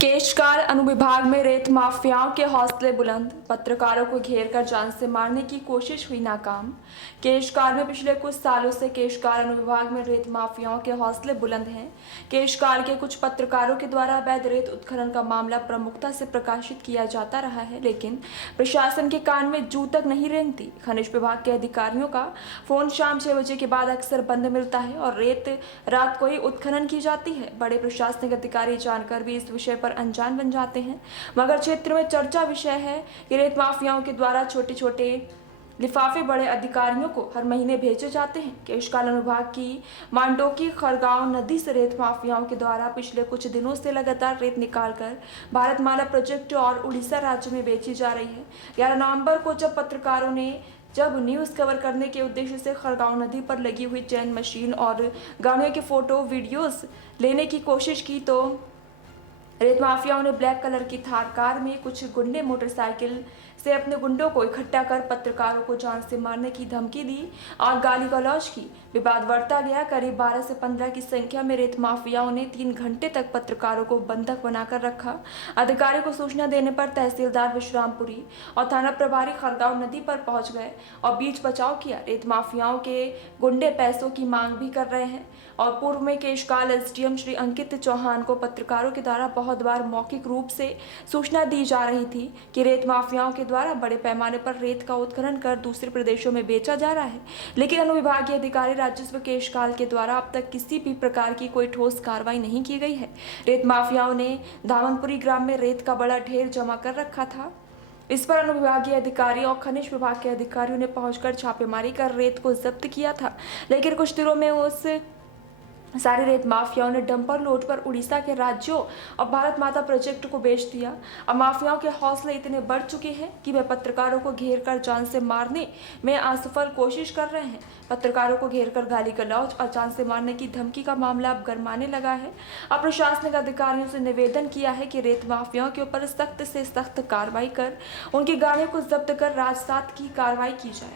केशकाल अनुविभाग में रेत माफियाओं के हौसले बुलंद, पत्रकारों को घेरकर जान से मारने की कोशिश हुई नाकाम। केशकाल में पिछले कुछ सालों से केशकाल अनुविभाग में रेत माफियाओं के हौसले बुलंद हैं। केशकाल के कुछ पत्रकारों के द्वारा अवैध रेत उत्खनन का मामला प्रमुखता से प्रकाशित किया जाता रहा है, लेकिन प्रशासन के कान में जू तक नहीं रेंगती। खनिज विभाग के अधिकारियों का फोन शाम 6 बजे के बाद अक्सर बंद मिलता है और रेत रात को ही उत्खनन की जाती है। बड़े प्रशासनिक अधिकारी जानकर भी इस विषय पर अनजान बन जाते हैं, मगर क्षेत्र में चर्चा विषय है कि रेत माफियाओं के द्वारा छोटे छोटे लिफाफे बड़े अधिकारियों को हर महीने भेजे जाते हैं। केशकाल अनुभाग की मांडोकी खरगांव नदी से रेत माफियाओं के द्वारा पिछले कुछ दिनों से लगातार रेत निकालकर भारतमाला प्रोजेक्ट और उड़ीसा राज्य में बेची जा रही है। 11 नवंबर को जब पत्रकारों ने न्यूज कवर करने के उद्देश्य से खरगांव नदी पर लगी हुई चैन मशीन और गाड़ियों के फोटो वीडियोस लेने की कोशिश की तो रेत माफियाओं ने ब्लैक कलर की थार कार में कुछ गुंडे मोटरसाइकिल से अपने गुंडों को इकट्ठा कर पत्रकारों को जान से मारने की धमकी दी और गाली गलौज की। विवाद बढ़ता गया। करीब 12 से 15 की संख्या में रेत माफियाओं ने 3 घंटे तक पत्रकारों को बंधक बनाकर रखा। अधिकारी को सूचना देने पर तहसीलदार विश्रामपुरी और थाना प्रभारी खरगांव नदी पर पहुंच गए और बीच बचाव किया। रेत माफियाओं के गुंडे पैसों की मांग भी कर रहे हैं और पूर्व में केशकाल एसडीएम श्री अंकित चौहान को पत्रकारों के द्वारा बहुत बार मौखिक रूप से सूचना दी जा रही थी कि रेत माफियाओं के द्वारा बड़े पैमाने पर रेत का उत्खनन कर दूसरे प्रदेशों में बेचा जा रहा है, लेकिन अनुविभागीय अधिकारी राजस्व केशकाल के द्वारा अब तक किसी भी प्रकार की कोई ठोस कार्रवाई नहीं की गई है। रेत माफियाओं ने धामनपुरी ग्राम में रेत का बड़ा ढेर जमा कर रखा था। इस पर अनुविभागीय अधिकारी और खनिज विभाग के अधिकारियों ने पहुंचकर छापेमारी कर रेत को जब्त किया था, लेकिन कुछ दिनों में उस सारी रेत माफियाओं ने डंपर लोड पर उड़ीसा के राज्यों और भारत माता प्रोजेक्ट को बेच दिया। अब माफियाओं के हौसले इतने बढ़ चुके हैं कि वे पत्रकारों को घेरकर जान से मारने में असफल कोशिश कर रहे हैं। पत्रकारों को घेरकर गाली गलौज और जान से मारने की धमकी का मामला अब गरमाने लगा है। अब प्रशासनिक अधिकारियों से निवेदन किया है कि रेत माफियाओं के ऊपर सख्त से सख्त कार्रवाई कर उनकी गाड़ियों को जब्त कर राजसात की कार्रवाई की जाए।